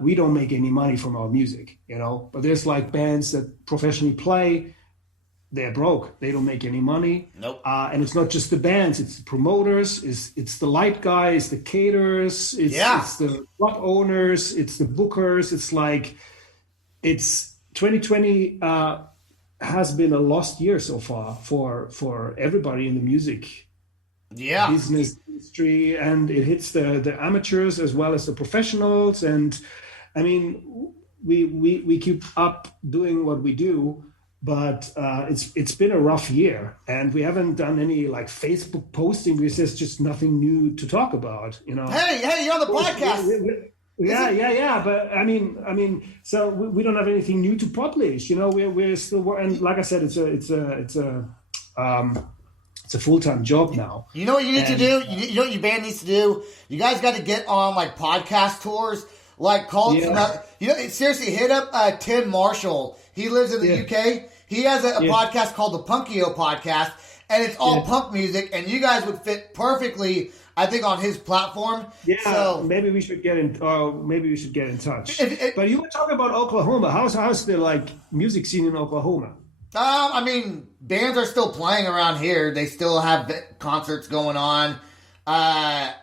we don't make any money from our music, you know. But there's like bands that professionally play, they're broke. They don't make any money. Nope. And it's not just the bands; it's the promoters, it's the light guys, the caterers, it's the club owners, it's the bookers. It's like it's 2020 has been a lost year so far for everybody in the music business industry, and it hits the amateurs as well as the professionals. And I mean, we keep up doing what we do, but it's been a rough year, and we haven't done any like Facebook posting because there's just nothing new to talk about, you know. Hey, you're on the podcast. Yeah. But I mean, so we don't have anything new to publish, you know. We're still, and like I said, it's a full-time job now. You know what you need to do? You know what your band needs to do? You guys got to get on like podcast tours. Like seriously, hit up Tim Marshall. He lives in the UK. He has a podcast called the Punkio Podcast, and it's all punk music. And you guys would fit perfectly, I think, on his platform. Yeah, so maybe we should get in touch. But you were talking about Oklahoma. How's the like music scene in Oklahoma? I mean, bands are still playing around here. They still have concerts going on. I'm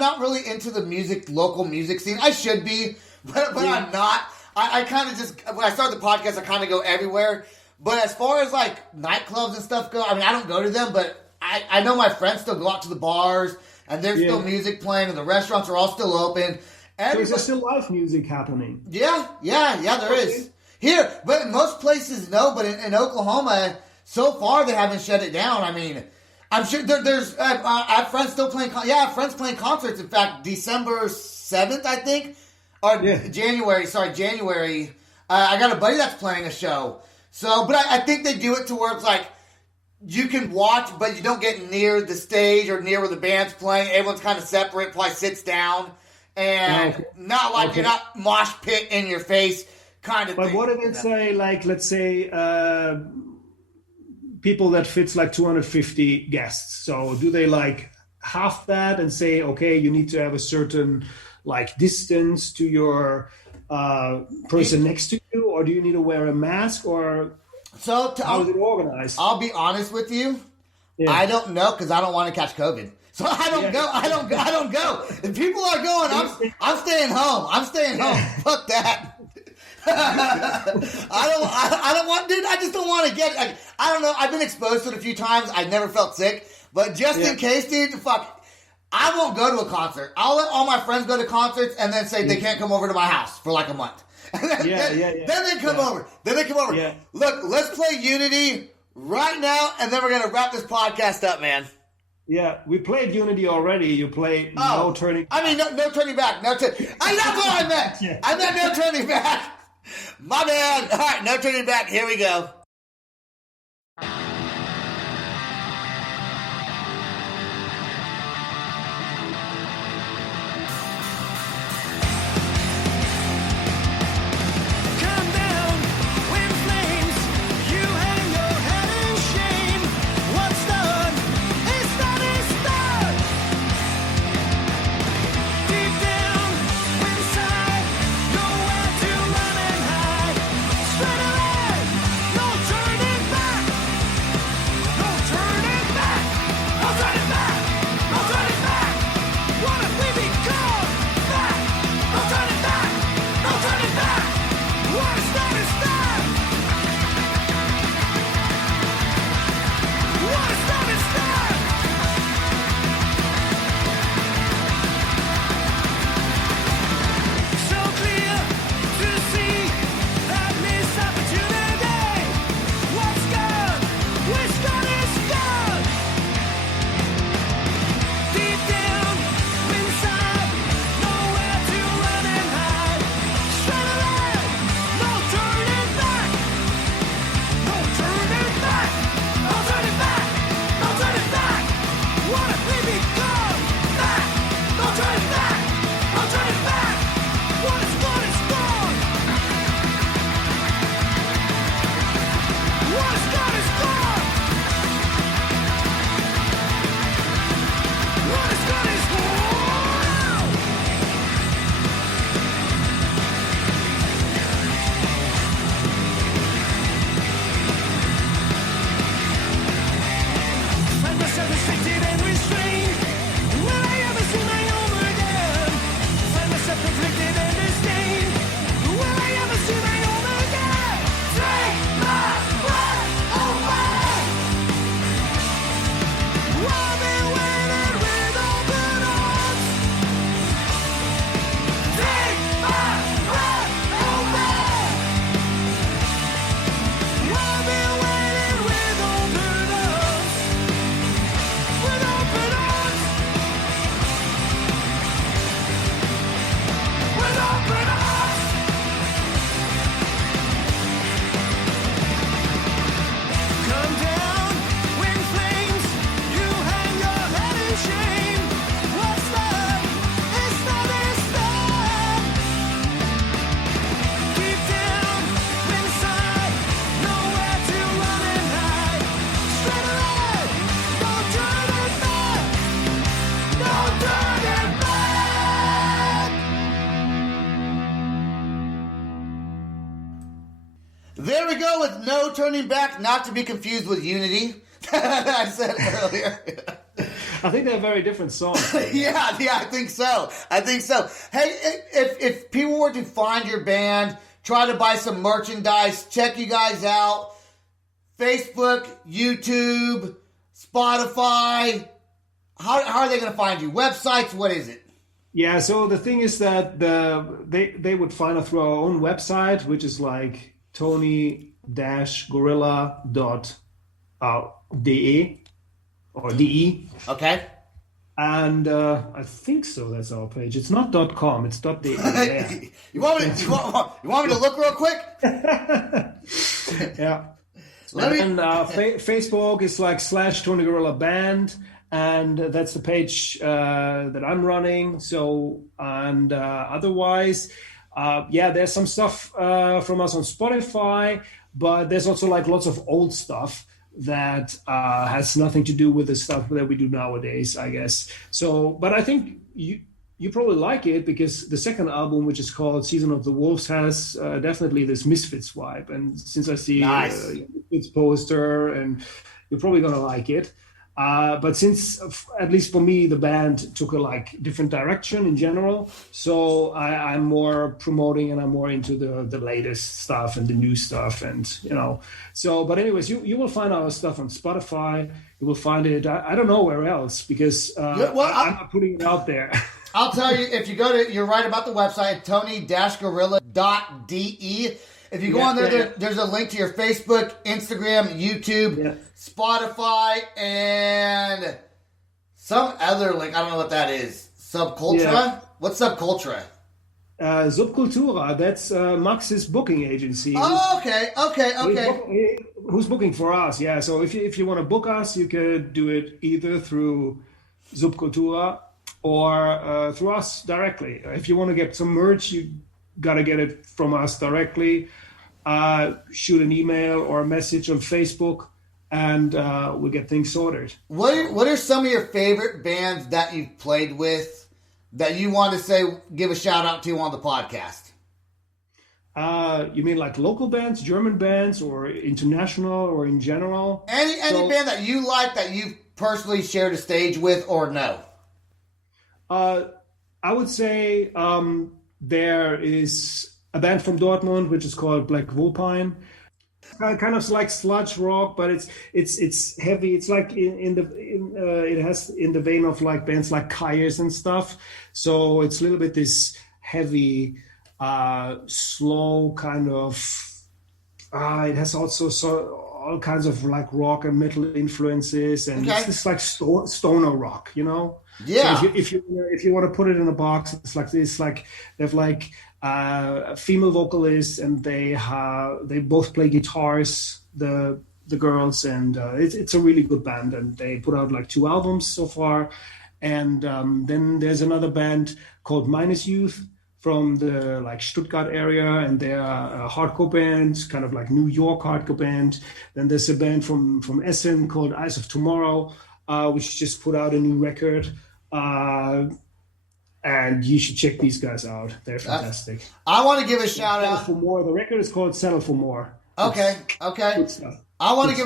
not really into the local music scene. I should be, but I'm not. I kind of just, when I start the podcast, I kind of go everywhere. But as far as like nightclubs and stuff go, I mean, I don't go to them, but I know my friends still go out to the bars, and there's still music playing, and the restaurants are all still open. So is there still live music happening? Yeah, there is. Here, but in most places, no. But in Oklahoma, so far they haven't shut it down. I mean, I'm sure there's. I have friends still playing. I have friends playing concerts. In fact, December 7th, I think, or January. Sorry, January. I got a buddy that's playing a show. So, but I think they do it to where it's like you can watch, but you don't get near the stage or near where the band's playing. Everyone's kind of separate. Probably sits down, and not like you're not mosh pit in your face. Kind of but thing. What if it's say like, let's say people that fits like 250 guests, so do they like half that and say, okay, you need to have a certain like distance to your person next to you, or do you need to wear a mask, or how is it organized? I'll be honest with you, I don't know, because I don't want to catch COVID. So I don't go. I don't go. If people are going, I'm staying home. Fuck that. I don't want, dude. I just don't want to get it. Like, I don't know. I've been exposed to it a few times. I've never felt sick, but just in case, dude. Fuck. I won't go to a concert. I'll let all my friends go to concerts and then say they can't come over to my house for like a month. Then they come over. Yeah. Look, let's play Unity right now, and then we're gonna wrap this podcast up, man. Yeah, we played Unity already. You played No Turning Back. I mean, no turning back. That's what I meant. I meant no turning back. My bad. All right, no turning back. Here we go. Straight away, no There we go with no turning back, not to be confused with Unity. I said earlier. I think they're very different songs. yeah, I think so. Hey, if people were to find your band, try to buy some merchandise, check you guys out, Facebook, YouTube, Spotify, how are they going to find you? Websites, what is it? Yeah, so the thing is that they would find us through our own website, which is like tony-gorilla.de or de. Okay. And I think so. That's our page. It's not .com. It's .de. Yeah. you want me to look real quick? Yeah. And Facebook is like /TonyGorillaBand, and that's the page that I'm running. So, and otherwise, there's some stuff from us on Spotify, but there's also like lots of old stuff that has nothing to do with the stuff that we do nowadays, I guess. So, but I think you probably like it because the second album, which is called Season of the Wolves, has definitely this Misfits vibe. And since I see its poster, and you're probably going to like it. But since, at least for me, the band took a different direction in general, so I'm more promoting and I'm more into the latest stuff and the new stuff, and So, but anyways, you will find our stuff on Spotify. You will find it. I don't know where else because I'm not putting it out there. I'll tell you, if you you're right about the website, tony-gorilla.de. If you go on there, there's a link to your Facebook, Instagram, YouTube, Spotify, and some other link. I don't know what that is. Subcultura? Yeah. What's Subcultura? Subcultura. That's Max's booking agency. Oh, okay. Who's booking for us? Yeah. So if you want to book us, you could do it either through Subcultura or through us directly. If you want to get some merch, you gotta get it from us directly. Shoot an email or a message on Facebook, and we'll get things sorted. What are some of your favorite bands that you've played with that you want to give a shout out to on the podcast? You mean like local bands, German bands, or international, or in general? Any band that you like that you've personally shared a stage with, or no? I would say there is a band from Dortmund which is called Black Vulpine. Kind of like sludge rock, but it's heavy. It's like it has in the vein of like bands like Kyers and stuff. So it's a little bit this heavy, slow kind of. It has also all kinds of like rock and metal influences, and it's this like stoner rock, Yeah. So if you want to put it in a box, it's like this. Like they have like female vocalists, and they both play guitars. The girls, and it's a really good band, and they put out like 2 albums so far. And then there's another band called Minus Youth from the like Stuttgart area, and they're a hardcore band, kind of like New York hardcore band. Then there's a band from Essen called Eyes of Tomorrow, which just put out a new record. And you should check these guys out. They're fantastic. I want to give a shout out for more. The record is called Settle for More. Okay. Good stuff. I want to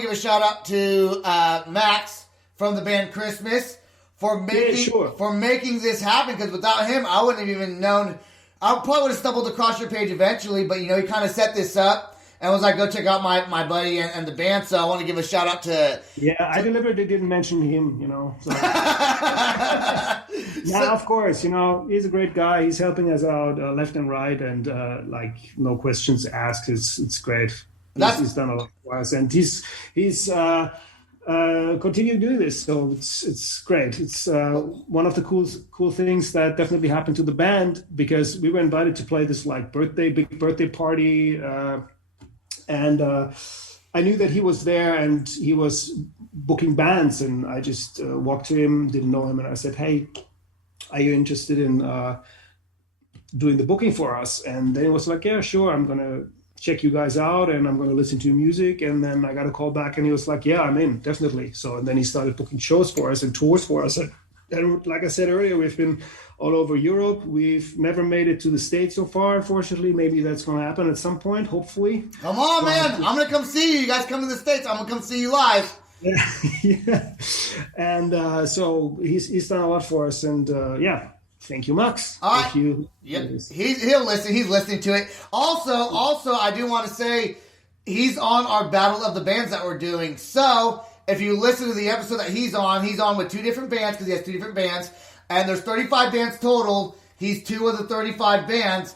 give a shout out to Max from the band Christmas for making this happen, because without him I wouldn't have even known. I probably would have stumbled across your page eventually, but he kind of set this up and was like, go check out my buddy and the band. So I want to give a shout out to... I deliberately didn't mention him, So. Of course, he's a great guy. He's helping us out left and right, and no questions asked. It's great. He's done a lot for us, and he's continuing doing this. So it's great. It's one of the cool things that definitely happened to the band, because we were invited to play this like big birthday party. And I knew that he was there and he was booking bands, and I just walked to him, didn't know him, and I said, "Hey, are you interested in doing the booking for us?" And then he was like, "Yeah, sure, I'm going to check you guys out and I'm going to listen to your music." And then I got a call back and he was like, "Yeah, I'm in, definitely." So, and then he started booking shows for us and tours for us. And and like I said earlier, we've been all over Europe. We've never made it to the States so far, unfortunately. Maybe that's going to happen at some point, hopefully. Come on, man. I'm going to come see you. You guys come to the States. I'm going to come see you live. Yeah. Yeah. And so he's done a lot for us. And yeah, thank you, Max. All right. Thank you. Yep. He'll listen. He's listening to it. Also, I do want to say he's on our Battle of the Bands that we're doing. So if you listen to the episode that he's on with 2 different bands because he has 2 different bands. And there's 35 bands total. He's 2 of the 35 bands.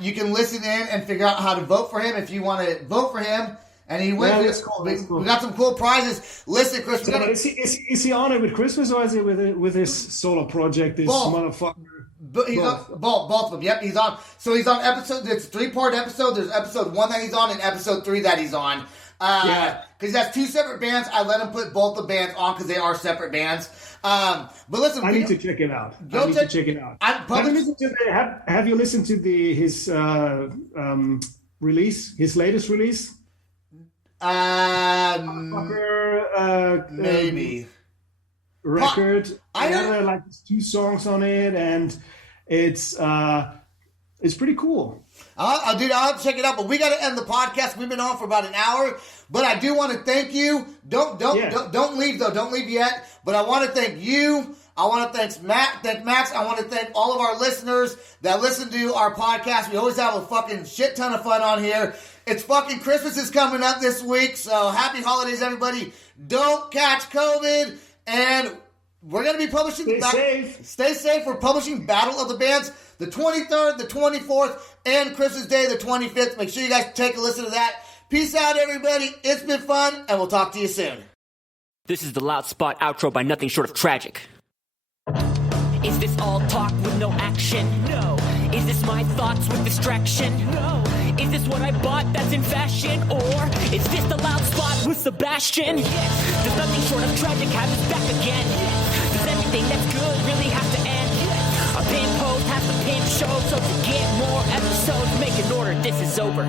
You can listen in and figure out how to vote for him if you want to vote for him. And he wins. Yeah, that's cool. We got some cool prizes. Listen, Chris. So is he on it with Christmas or is it with his solo project? This motherfucker. He's both. On both of them. Yep, he's on. So he's on episode. It's a 3-part episode. There's episode 1 that he's on and episode 3 that he's on. Because he has 2 separate bands. I let him put both the bands on because they are separate bands. But listen, I need to check it out. Check it out. Have you listened to his release? His latest release? Maybe record. I heard like 2 songs on it, and it's pretty cool. I'll have to check it out. But we got to end the podcast. We've been on for about an hour, but I do want to thank you. Don't leave though. Don't leave yet. But I want to thank you. I want to thank Max. I want to thank all of our listeners that listen to our podcast. We always have a fucking shit ton of fun on here. It's fucking Christmas is coming up this week, so happy holidays, everybody. Don't catch COVID, and we're going to be publishing... Stay safe. We're publishing Battle of the Bands the 23rd, the 24th, and Christmas Day the 25th. Make sure you guys take a listen to that. Peace out, everybody. It's been fun, and we'll talk to you soon. This is the Loud Spot outro by Nothing Short of Tragic. Is this all talk with no action? No. Is this my thoughts with distraction? No. Is this what I bought that's in fashion? Or is this the Loud Spot with Sebastian? Yes. Does Nothing Short of Tragic have his back again? Yes. Does everything that's good really have to end? Yes. A pin post has to pin show, so to get more episodes, make an order, this is over.